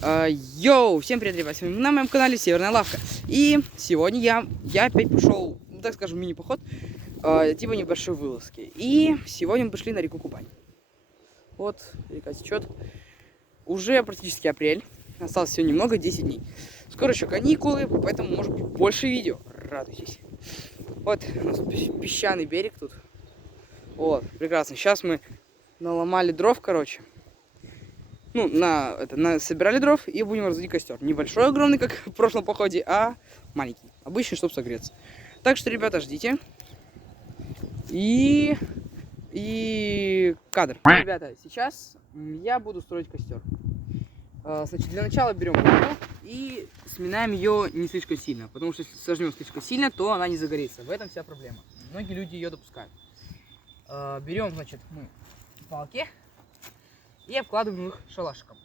Йоу, всем привет, ребят, с вами на моем канале Северная Лавка. И сегодня я опять пошел, так скажем, мини-поход, типа небольшой вылазки. И сегодня мы пошли на реку Кубань. Вот, река течет. Уже практически апрель, осталось всего немного, 10 дней. Скоро еще каникулы, поэтому может быть больше видео, радуйтесь. Вот, у нас песчаный берег тут. Вот, прекрасно, сейчас мы наломали дров, короче. Ну, собирали дров и будем разводить костер. Небольшой, огромный, как в прошлом походе, а маленький. Обычный, чтобы согреться. Так что, ребята, ждите. И кадр. Ребята, сейчас я буду строить костер. Значит, для начала берем воду и сминаем ее не слишком сильно. Потому что если сожмем слишком сильно, то она не загорится. В этом вся проблема. Многие люди ее допускают. Берем, значит, мы палки и обкладываем их шалашиком.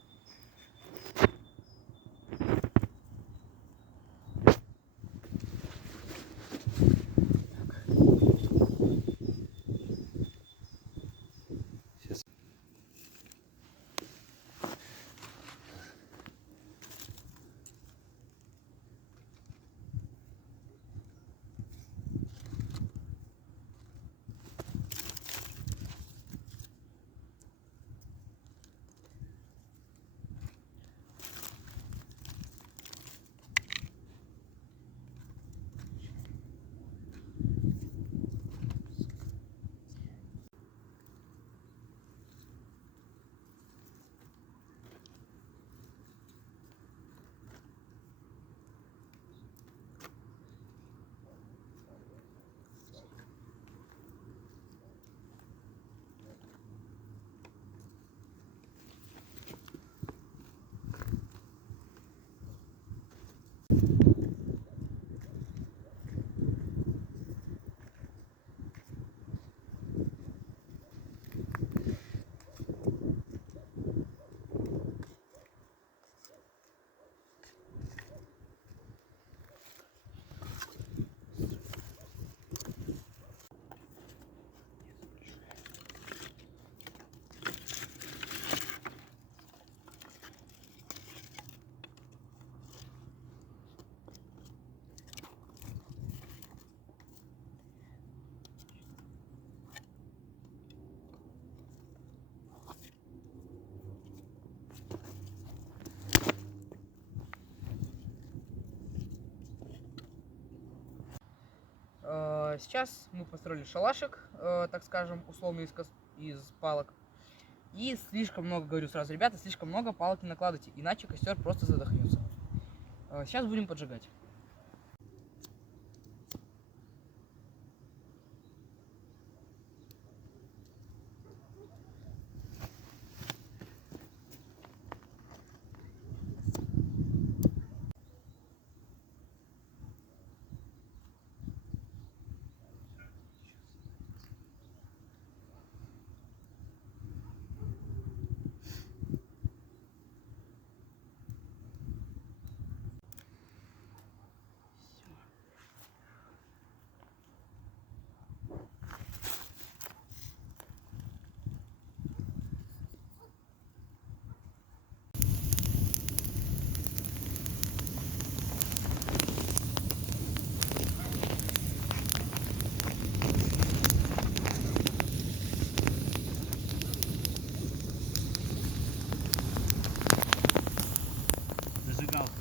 Сейчас. Сейчас мы построили шалашик, так скажем, условно из палок. И слишком много, говорю сразу, ребята, слишком много палок не накладывайте, иначе костер просто задохнется. Сейчас будем поджигать.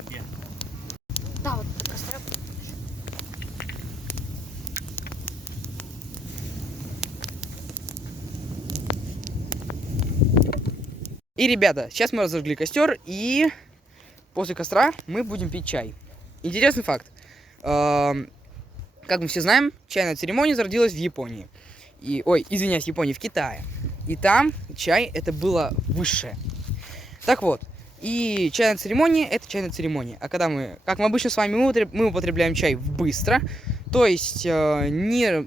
Где? Да, вот это костра. И, ребята, сейчас мы разожгли костер, и после костра мы будем пить чай. Интересный факт. Как мы все знаем, чайная церемония зародилась в Японии. Извиняюсь, в Японии, в Китае. И там чай это было высшее. Так вот, и чайная церемония это чайная церемония. А когда как мы обычно с вами, мы употребляем чай быстро, то есть не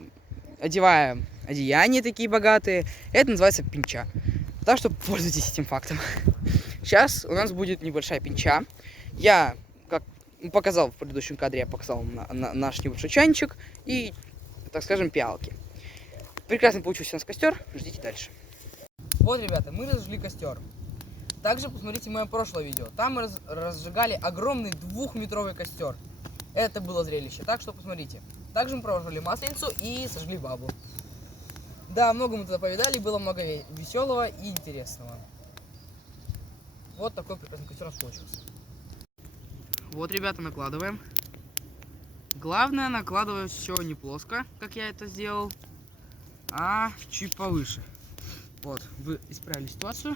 одевая одеяния такие богатые, это называется пинча. Так что пользуйтесь этим фактом. Сейчас у нас будет небольшая пинча. Я, как показал в предыдущем кадре, я показал наш небольшой чайничек и, так скажем, пиалки. Прекрасно получился у нас костер. Ждите дальше. Вот, ребята, мы разожгли костер. Также посмотрите мое прошлое видео. Там мы разжигали огромный 2-метровый костер. Это было зрелище, так что посмотрите. Также мы провожали Масленицу и сожгли бабу. Да, много мы туда повидали, было много веселого и интересного. Вот такой прекрасный костер у нас получился. Вот, ребята, накладываем. Главное, накладывать все не плоско, как я это сделал, а чуть повыше. Вот, вы исправили ситуацию.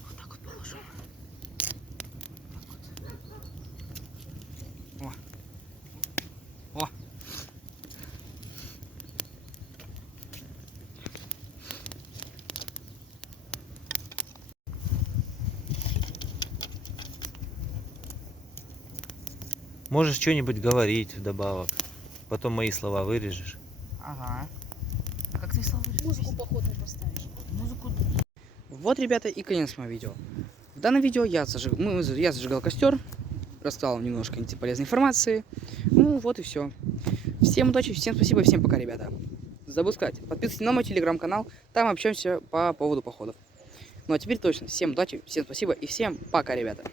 Вот так вот положим. О. О. Можешь что-нибудь говорить вдобавок. Потом мои слова вырежешь. Ага. А как ты слова вырежешь? Музыку походную поставишь. Музыку. Вот, ребята, и конец моего видео. В данном видео я зажигал костер, рассказал немножко полезной информации. Ну вот и все. Всем удачи, всем спасибо и всем пока, ребята. Забыл сказать, подписывайтесь на мой телеграм-канал, там общаемся по поводу походов. Ну а теперь точно, всем удачи, всем спасибо и всем пока, ребята.